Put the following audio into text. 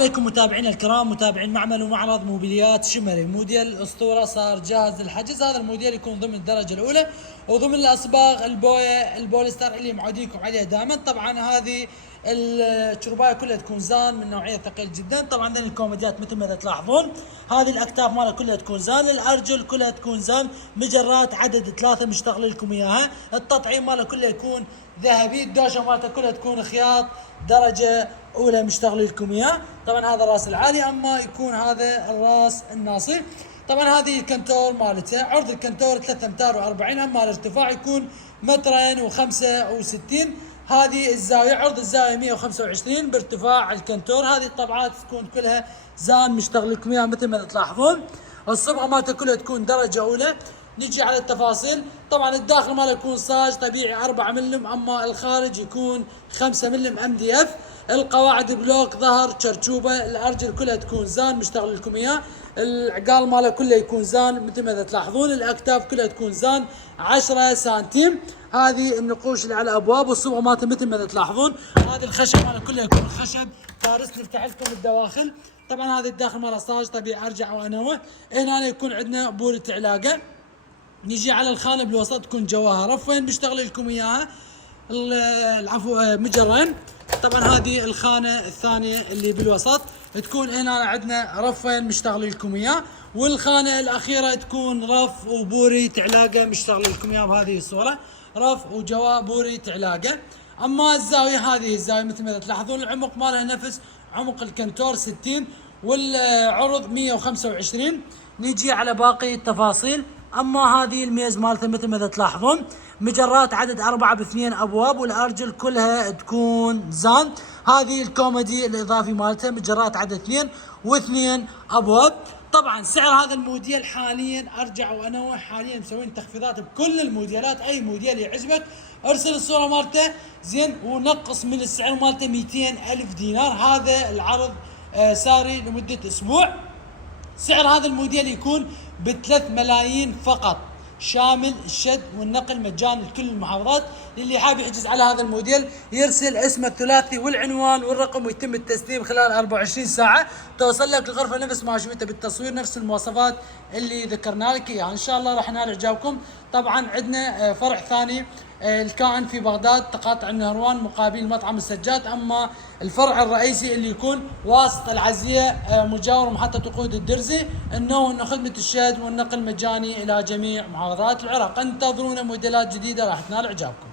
عليكم متابعينا الكرام، متابعين معمل ومعرض موبيليات شمري. موديل الاسطوره صار جاهز للحجز. هذا الموديل يكون ضمن الدرجه الاولى وضمن الاصباغ البويه البوليستر اللي معودينكم عليها دائما. طبعا هذه الشربايه كلها تكون زان من نوعيه ثقيل جدا. طبعا ذي الكوميديات مثل ما تلاحظون، هذه الاكتاف مالها كلها تكون زان، الارجل كلها تكون زان، مجرات عدد 3 مشتغل لكم اياها. التطعيم ماله كله يكون ذهبي، الدوشه مالته كلها تكون خياط درجه اولى مشتغل لكم اياه. طبعا هذا الراس العالي، اما يكون هذا الراس الناصي. طبعا هذه الكنتور مالته، عرض الكنتور 3 امتار و40، اما الارتفاع يكون 2.65 متر. هذه الزاويه، عرض الزاويه 125 بارتفاع الكنتور. هذه الطبعات تكون كلها زان مشتغل لكم اياها مثل ما تلاحظون. الصبغه مالته كلها تكون درجه اولى. نجي على التفاصيل. طبعا الداخل ماله يكون صاج طبيعي 4 ملم، اما الخارج يكون 5 ملم MDF. القواعد بلوك ظهر شرشوبه، الارجل كلها تكون زان مشتغل لكم اياه. العقال ماله كله يكون زان مثل ما تلاحظون. الاكتاف كلها تكون زان 10 سنتيم. هذه النقوش اللي على الابواب والصبغه مالته مثل ما تلاحظون. هذا الخشب ماله كله يكون خشب فارس. نفتح لكم الدواخل. طبعا هذا الداخل ماله صاج طبيعي، ارجع وانوه. هنا يكون عندنا بورة علاقه. نجي على الخانه بالوسط تكون جواها رفين بيشتغل لكم اياها، العفو مجرين. طبعا هذه الخانه الثانيه اللي بالوسط تكون هنا عندنا رفين مشتغل لكم اياه، والخانه الاخيره تكون رف وبوري علاقه مشتغل لكم اياه بهذه الصوره، رف وجوا بوري علاقه. اما الزاويه، هذه الزاويه مثل ما تلاحظون، العمق مالها نفس عمق الكنتور 60 والعرض 125. نجي على باقي التفاصيل. اما هذه الميز مالته مثل ما تلاحظون، مجرات عدد 4 ب2 ابواب، والارجل كلها تكون زان. هذه الكوميدي الاضافي مالته مجرات عدد 2 و2 ابواب. طبعا سعر هذا الموديل حاليا، ارجع وانوه، حاليا مسوين تخفيضات بكل الموديلات. اي موديل يعجبك ارسل الصوره مالته زين ونقص من السعر مالته 200,000 دينار. هذا العرض ساري لمده اسبوع. سعر هذا الموديل يكون ب3 ملايين فقط، شامل الشد والنقل مجانا لكل المحافظات. اللي حاب يحجز على هذا الموديل يرسل اسمه الثلاثي والعنوان والرقم، ويتم التسليم خلال 24 ساعة. توصل لك الغرفة نفس ما شفته بالتصوير، نفس المواصفات اللي ذكرنا لك اياها. ان شاء الله راح ينال اعجابكم. طبعا عندنا فرع ثاني الكائن في بغداد تقاطع النهروان مقابل مطعم السجاد. اما الفرع الرئيسي اللي يكون واسط العزية مجاور محطة وقود الدرزي، انه خدمة الشد والنقل مجاني الى جميع محافظات العراق. انتظرونا موديلات جديدة راح تنال اعجابكم.